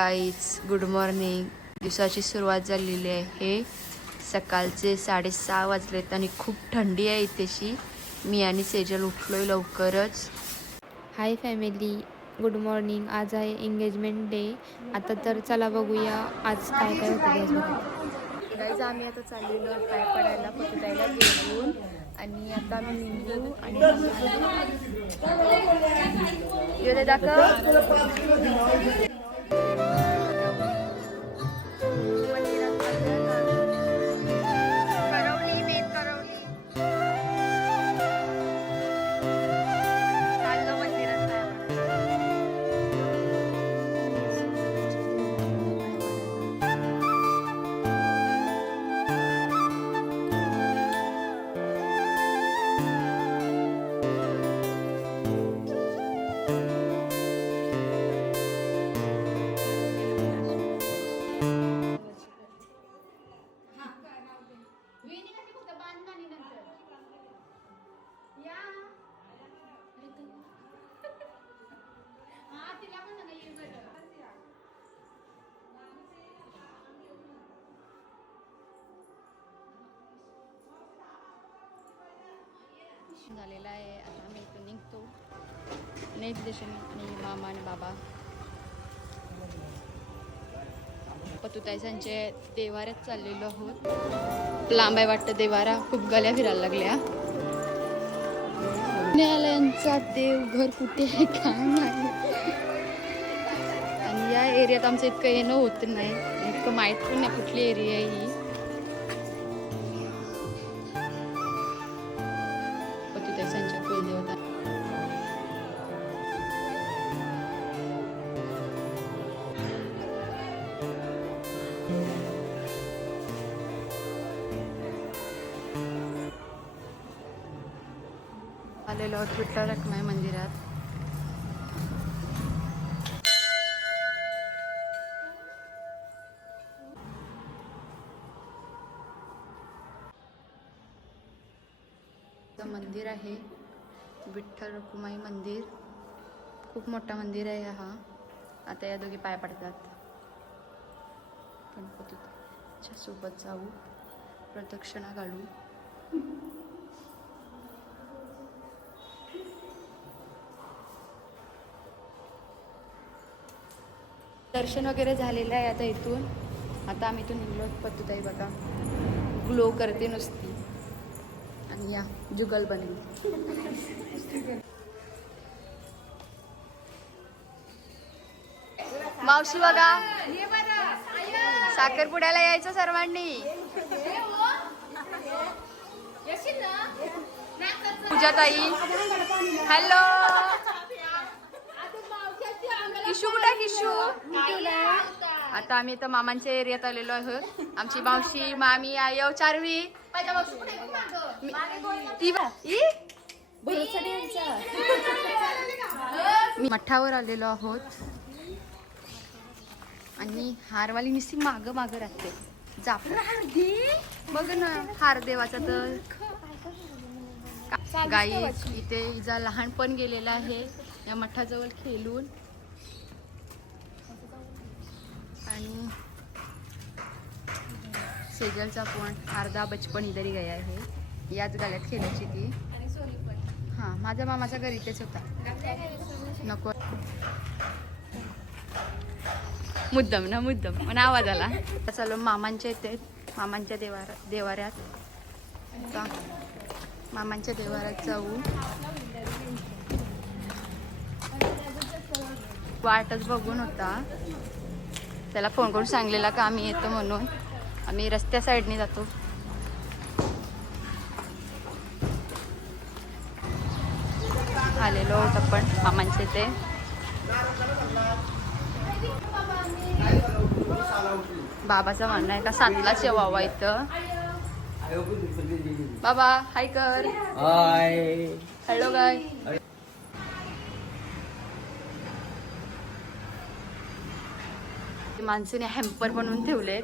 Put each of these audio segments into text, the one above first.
Guys good morning. दिवसाची सुरुवात झालेली आहे. सकाळचे 6:30 वाजलेत आणि खूप थंडी आहे इथेशी. मी आणि सेजल उठलोय लवकरच. Hi family, good morning. आज आहे एंगेजमेंट डे. आता तर चला बघूया आज काय काय होतं दिवसभरात. गाईज आम्ही आता चाललेलो पाय पडायला पतुताईला घेऊन आणि आता आम्ही निघू आणि येऊ दाखव. झालेला आहे. आता आम्ही इथून निघतो. नेक्स्ट स्टेशन आणि मामा आणि बाबा पतुताईसांचे देवाऱ्यात चाललेलो आहोत. लांब आहे वाटतं देवारा, खूप गल्या फिरायला लागल्या. न्यायालयांचा देवघर कुठे आहे काय माहिती. आणि या एरियात आमचं इतकं येणं होत नाही, इतकं माहीत पण नाही कुठली एरिया आहे ही. पतुताईसांच्या कुलदेवता आलेलो आहोत विठ्ठल रखुमाई मंदिरात. मंदिर आहे विठ्ठल रखुमाई मंदिर. खूप मोठा मंदिर आहे हा. आता या दोघी पाय पडतात. गणपतीच्या सोबत जाऊ, प्रदक्षिणा घालू. दर्शन वगैरे झालेलं आहे आता इथून. आता आम्ही इथून निघलो. पतुताई बघा ग्लो करते नुसती. आणि या जुगल बनली. मावशी बघा, साखरपुड्याला यायचं सर्वांनी. पूजा ताई हॅलो. किशू कुठे किशू. आता आम्ही इथं मामांच्या एरियात आलेलो आहोत. आमची मावशी मामी आयो चारवी मठावर आलेलो आहोत. आणि हारवाली निस्ती माग माग राहते. बघ ना हार देवाचा. तर गाई इथे हिचा लहानपण गेलेला आहे या मठाजवळ खेळून. आणि सेजलचा पण अर्धा बचपन इधरी गया आहे. याच गाल्यात खेळायची ती. हां, माझ्या मामाचा घर इथेच होता. नको मुद्दम ना मुद्दम पण आवाज आला. चालू मामांच्या इथे, मामांच्या देवाऱ्यात. आता मामांच्या देवाऱ्यात जाऊ. वाटच बघून होता, त्याला फोन करून सांगलेला का आम्ही येतो म्हणून. आम्ही रस्त्या साईडने जातो. आलेलो आहोत आपण मामांच्या इथे. बाबाचं म्हणणं आहे का 7लाच यावं इथं. बाबा हाय कर. हाय हॅलो गाय. माणसाने हॅम्पर बनवून ठेवलेत.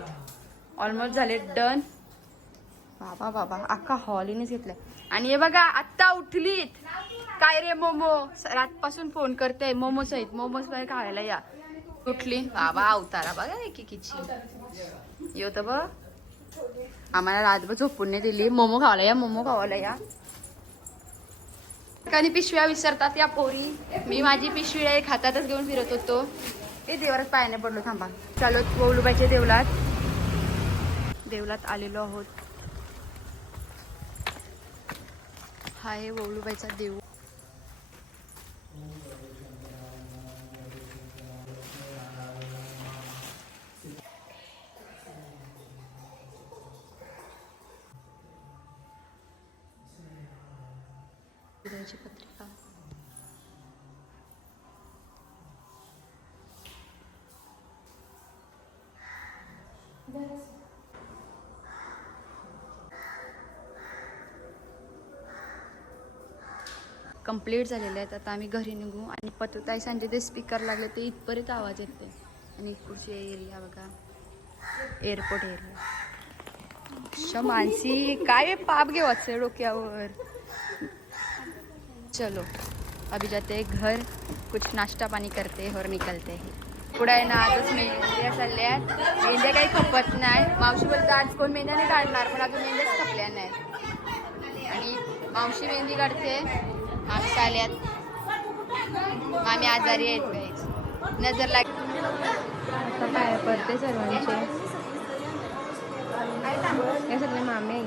ऑलमोस्ट झाले डन. बाबा बाबा अख्खा हॉलीनेच घेतलाय. आणि हे बघा आत्ता उठलीत. काय रे मोमो, रातपासून फोन करते मोमोस आहेत, मोमोस काय खायला या. कुठली बाबा अवतारा बघा एकीची येऊ तर बघ आम्हाला रातभर झोपून नाही दिली. मोमो खावायला या, मोमो खावायला या. काही पिशव्या विसरतात या पोरी. मी माझी पिशवी एक हातातच घेऊन फिरत होतो. हे देवरात पायाने पडलो. थांबा चालू वळूबाईच्या देवलात आलेलो आहोत. हा आहे वळूबाईचा देऊळ. पत्रिका कंप्लीट झालेले आहेत. आता आम्ही घरी निघू. आणि पतुताई सांजे ते स्पीकर लागले ते इथपर्यंत आवाज येते. आणि पुढची एरिया बघा एअरपोर्ट एरिया. मानसी काय पाप घेवायचं डोक्यावर. चलो अभी जाते हैं घर, कुछ नाश्ता पाणी करते और निकलते हैं. पुढे आहे ना आजच मेहंद्या चालल्या. मेहंद्या काही खपत नाही. मावशी बोलतो आज कोण मेहंद्या नाही काढणार, पण अजून मेहंद्याच खपल्या नाही. आणि मावशी मेहंदी काढते. मामी आल्यात. मामी आजारी आहेत काही नजर लाग. आता काय पडते सर्वांचे हे सगळे मामे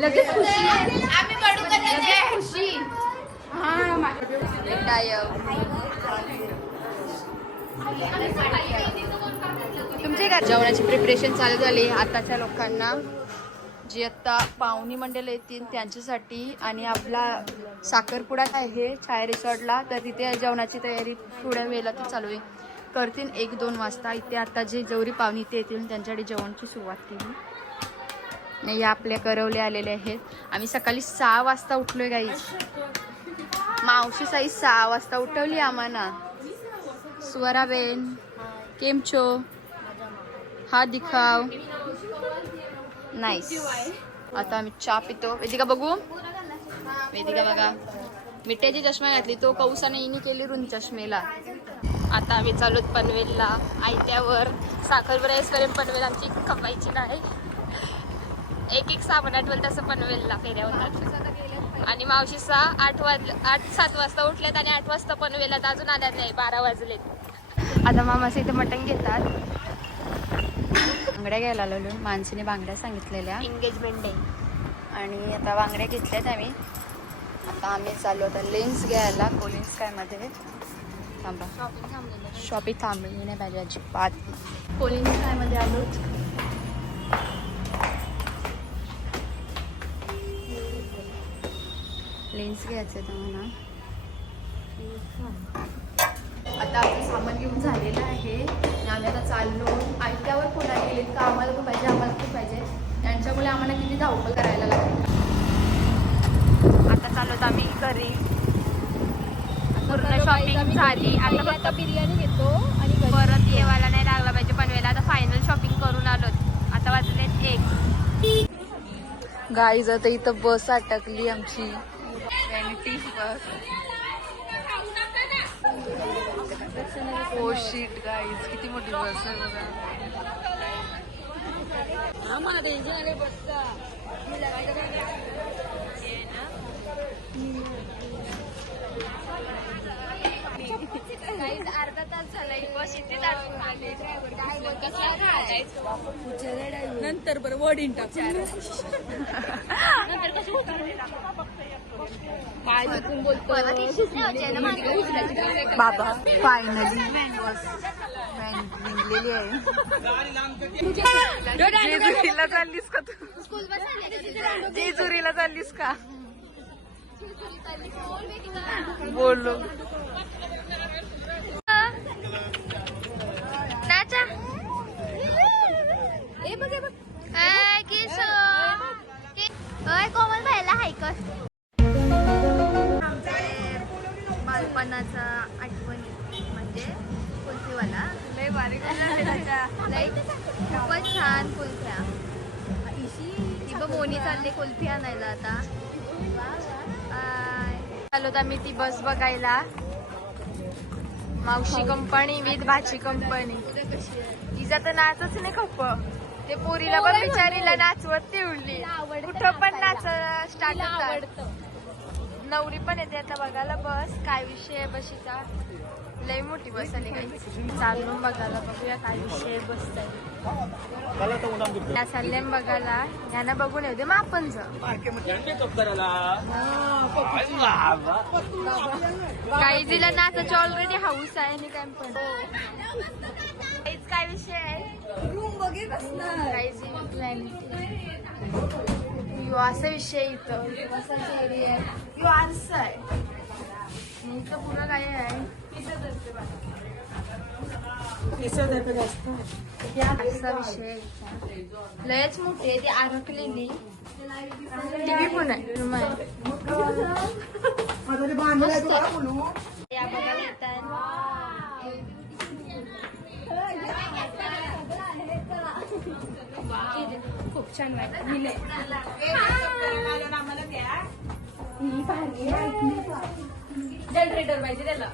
लगेच खुशी. लगेच खुशी. तुमचे का जेवणाची प्रिपरेशन चालू झाली आताच्या लोकांना. जी आत्ता पाहुणी मंडळ येतील त्यांच्यासाठी. आणि आपला साखरपुडा आहे छाया रिसॉर्टला, तर तिथे जेवणाची तयारी थोड्या वेळेला ती चालू आहे. करतील 1-2 वाजता. इथे आता जे जवरी पाहुणी इथे येतील त्यांच्याकडे जेवणाची सुरुवात केली. नाही या आपल्या करवले आलेले आहेत. आम्ही सकाळी 6 वाजता उठलोय गाईज. मावशी साई 6 वाजता उठवली आम्हाला. स्वराबेन केम छो, हा दिखाव. नाईस. आता आम्ही चहा पितो. वेदिका बघू. वेदिका बघा मिठ्याची चष्मा घातली. तो कौसाने इनी केली रुंद चष्मेला. आता आम्ही चालूत पनवेलला. आयत्यावर साखरपुडा येईपर्यंत पनवेल आमची खपायची नाही. एक साबण आठवल तसं पनवेलला फेऱ्या होतात. आणि मावशी 8-7 वाजता उठल्यात आणि 8 वाजता पनवेलात अजून आल्यात नाही. 12 वाजलेत. आता मामाचं इथं मटण घेतात. बांगड्या घ्यायला आलेलो. माणसीने बांगड्या सांगितलेल्या एंगेजमेंट डे. आणि आता बांगड्या घेतल्यात आम्ही. आता आम्ही चालू आता लेन्स घ्यायला कोलिन्स काय मध्ये. थांबा शॉपिंग थांबली नाही पाहिजे अजिबात. कोलिन्स काय मध्ये आलो. लेन्स घ्यायचे तुम्हाला. आता आपलं सामान घेऊन झालेलं आहे. आम्ही आता चाललो. आयत्यावर कोणा गेलेत का आम्हाला पण पाहिजे, आम्हाला पण पाहिजे. त्यांच्यामुळे आम्हाला किती धावपळ करायला लागते. आता चाललो आम्ही घरी. पूर्ण शॉपिंग झाली. आता फक्त बिर्याणी घेतो आणि परत येवायला नाही लागला पाहिजे पनवेला. आता फायनल शॉपिंग करून आलो. आता वाजलेत 1. गाईज आता इथं बस अटकली आमची. बस. ओ शिट गाईज किती मोठी बस आहे बघा. अर्धा तास झाला बस इथे नंतर बरं वडीन टाक. बाबा फायनली बस निघलेली आहे. जेजुरीला चाललीस का तू. जेजुरीला चाललीस का बोललो. कोमल भाईला हायकर बालपणाचा आठवणी म्हणजे कुल्फीवाला. लय बारीक लय खूपच छान कुल्फ्या. ती बघ मोनी चालले कुल्फी आणायला. आता चालू आम्ही ती बस बघायला. मावशी कंपनी विथ भाची कंपनी. तिचा तर नाचच नाही खप्प. ते पोरीला पण बिचारीला नाचवत ठेवली. कुठं पण नाच स्टार्ट आवडतं. नवरी पण येते आता बघायला बस. काय विषय आहे बशीचा? लई मोठी बस आली काही. चालून बघायला बघूया काय विषय बसत आहे. त्या चालल्या बघायला. यांना बघून येऊ दे मग आपण काही जिला नाचाची ऑलरेडी हाऊस आहे आणि काय पण. काय विषय आहे रूम असा विषय इथं बसायचा एरिया आहे. यो आरसा आहे. इथं पुरं काय आहे असा विषय लयच मोठी आहे ती आरकलेली. टीव्ही पण आहे रूम आहे. या बघायला येतात. खूप छान वाटतं. जनरेटर पाहिजे त्याला.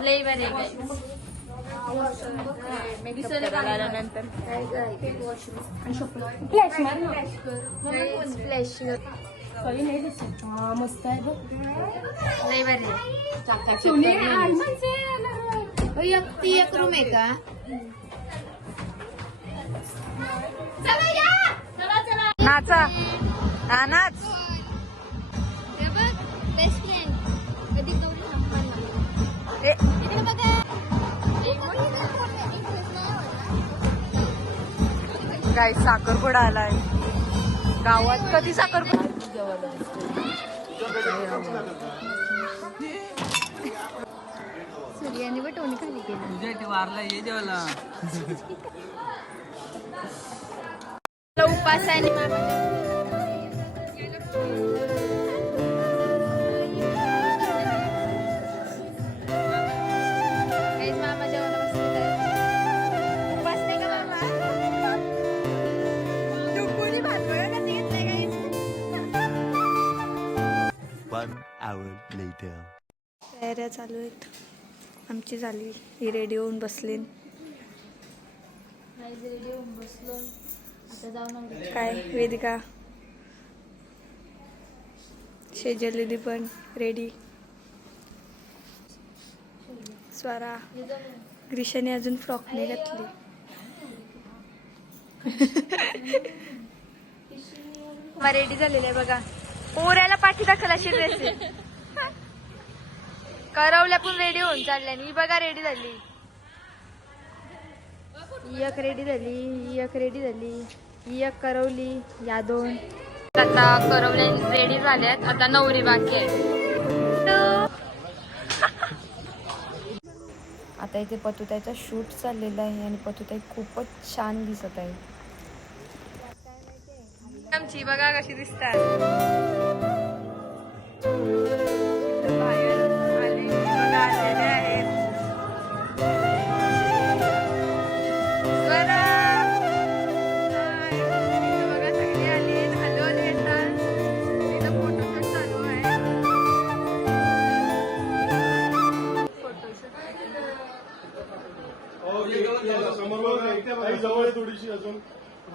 लई बरे नंतर मस्त आहे बघ. लई बरे. ती एक रूम आहे का? नाचा हा नाच. बेस्ट फ्रेंड कधी काय साखरपुडा आलाय गावात. कधी साखरपुडा? सूर्याने बटवणी खाली केली. वारला ये जेवला उपास आहे आणि मामा तयाऱ्या चालू आहेत. आमची झाली. ही रेडी होऊन बसली. काय वेदिका शेजलेली पण रेडी. स्वरा ग्रीशाने अजून फ्रॉक नाही घातली. रेडी झालेलं आहे बघा. पोऱ्याला पाठी दाखल अशी ड्रेस करवल्या पण रेडी होऊन चालल्या. ही बघा रेडी झाली. एक रेडी झाली. एक रेडी झाली. एक करवली. या दोन आता करवल्या रेडी झाल्यात. आता नवरी बाकी आहे. आता इथे पतुताईचा शूट चाललेला आहे आणि पतुताई खूपच छान दिसत आहे. आमची बघा कशी दिसतात. बाहेर आलेले आहेत. बघा सगळे आले. हॅलो येतात. तिथं फोटोशूट चालू आहे. थोडीशी अजून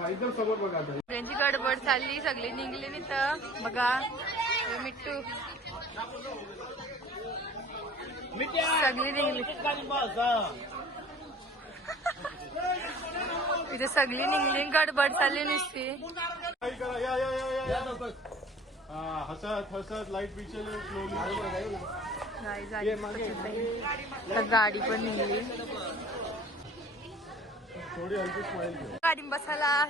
एकदम समोर बघा. त्यांची गडबड चालली. सगळी निघली तिथं बघा. मिट्टू सगळी निघली. तिथे सगळी निघली. गडबड चालली नुसती. हसत हसत लाईट पिक्चर तर गाडी पण निघली. थोडी हलकी स्माईल घे. गाडी बसायला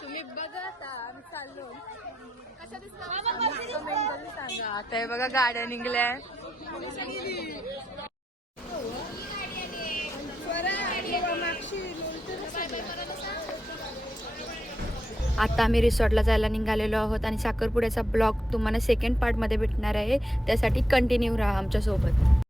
तुम्ही बघा. आता आम्ही चाललो. सांगा. आता हे बघा गाड्या निघल्या. आता आम्ही रिसॉर्टला जायला निघालेलो आहोत आणि साखरपुड्याचा ब्लॉग तुम्हाला सेकंड पार्टमध्ये भेटणार आहे. त्यासाठी कंटिन्यू राहा आमच्यासोबत.